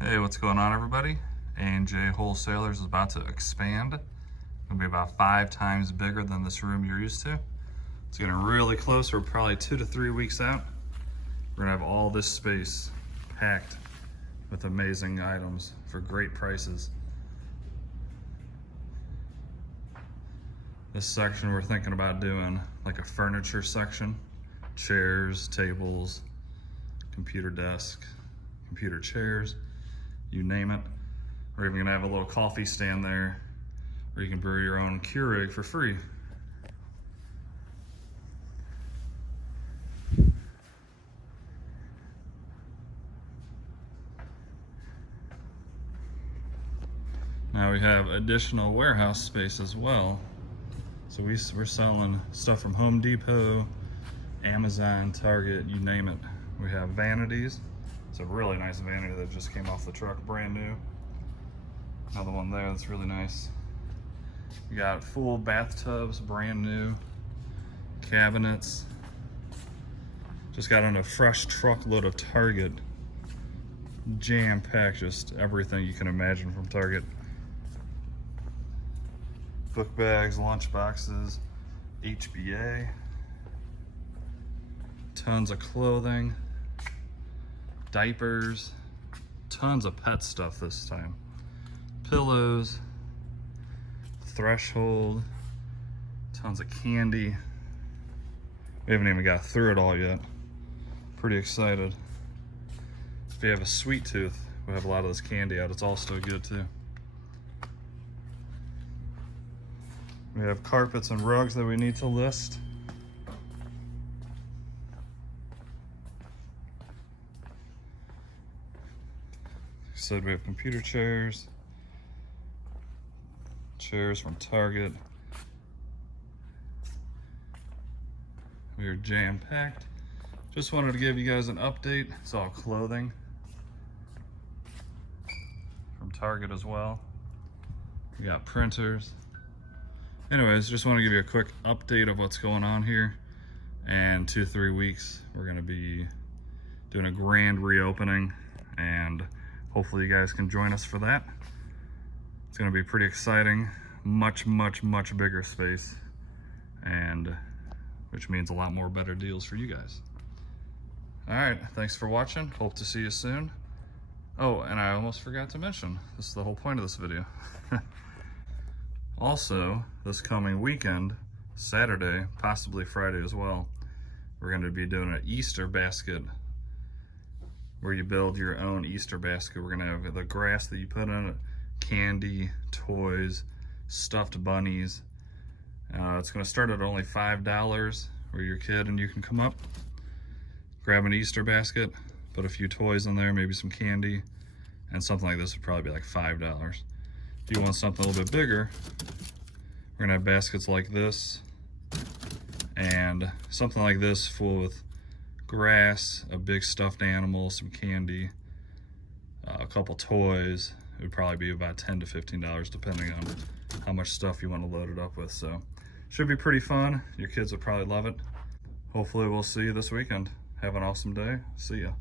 Hey, what's going on, everybody? A&J Wholesalers is about to expand. It's gonna be about 5 times bigger than this room you're used to. It's getting really close. We're probably 2 to 3 weeks out. We're gonna have all this space packed with amazing items for great prices. This section we're thinking about doing like a furniture section, chairs, tables, computer desk, computer chairs, you name it. We're even gonna have a little coffee stand there where you can brew your own Keurig for free. Now we have additional warehouse space as well. So we're selling stuff from Home Depot, Amazon, Target, you name it. We have vanities. It's a really nice vanity that just came off the truck, brand new. Another one there that's really nice. We got full bathtubs, brand new. Cabinets. Just got on a fresh truckload of Target. Jam-packed, just everything you can imagine from Target. Book bags, lunch boxes, HBA. Tons of clothing. Diapers, tons of pet stuff this time. Pillows, Threshold, tons of candy. We haven't even got through it all yet. Pretty excited. If you have a sweet tooth, we have a lot of this candy out. It's all still good too. We have carpets and rugs that we need to list. Said we have computer chairs, chairs from Target. We are jam-packed. Just wanted to give you guys an update. It's all clothing from Target as well. We got printers. Anyways, just want to give you a quick update of what's going on here. And 2-3 weeks, we're going to be doing a grand reopening, and hopefully you guys can join us for that. It's going to be pretty exciting. Much bigger space, and which means a lot more better deals for you guys. All right, thanks for watching. Hope to see you soon. Oh, and I almost forgot to mention, this is the whole point of this video. Also, this coming weekend, Saturday, possibly Friday as well, we're going to be doing an Easter basket where you build your own Easter basket. We're gonna have the grass that you put in it, candy, toys, stuffed bunnies. It's gonna start at only $5 where your kid and you can come up, grab an Easter basket, put a few toys in there, maybe some candy, and something like this would probably be like $5. If you want something a little bit bigger, we're gonna have baskets like this and something like this full with grass, a big stuffed animal, some candy, a couple toys. It would probably be about $10 to $15 depending on how much stuff you want to load it up with. So should be pretty fun. Your kids will probably love it. Hopefully we'll see you this weekend. Have an awesome day. See ya.